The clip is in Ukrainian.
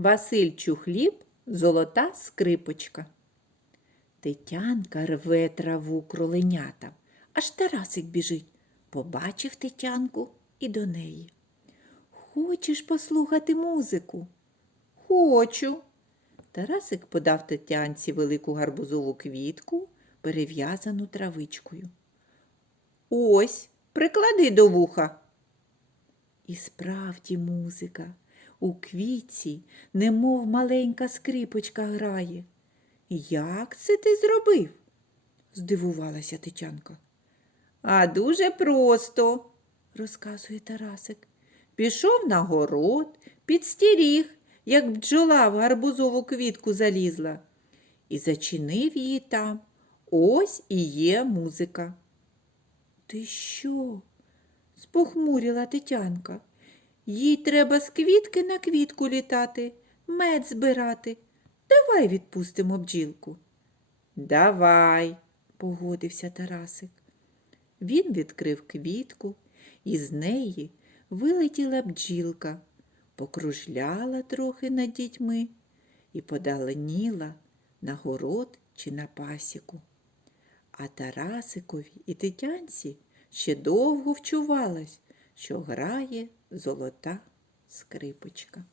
Василь Чухліб, золота скрипочка. Тетянка рве траву кроленята, аж Тарасик біжить. Побачив Тетянку і до неї. Хочеш послухати музику? Хочу. Тарасик подав Тетянці велику гарбузову квітку, перев'язану травичкою. Ось, приклади до вуха. І справді музика. У квітці, немов маленька скрипочка грає. Як це ти зробив? здивувалася Тетянка. А дуже просто, розказує Тарасик. Пішов на город, підстеріг, як бджола в гарбузову квітку залізла, і зачинив її там. Ось і є музика. Ти що? спохмуріла Тетянка. Їй треба з квітки на квітку літати, мед збирати. Давай відпустимо бджілку. Давай, погодився Тарасик. Він відкрив квітку, і з неї вилетіла бджілка, покружляла трохи над дітьми і подаленіла на город чи на пасіку. А Тарасикові і Тетянці ще довго вчувалось, що грає золота скрипочка.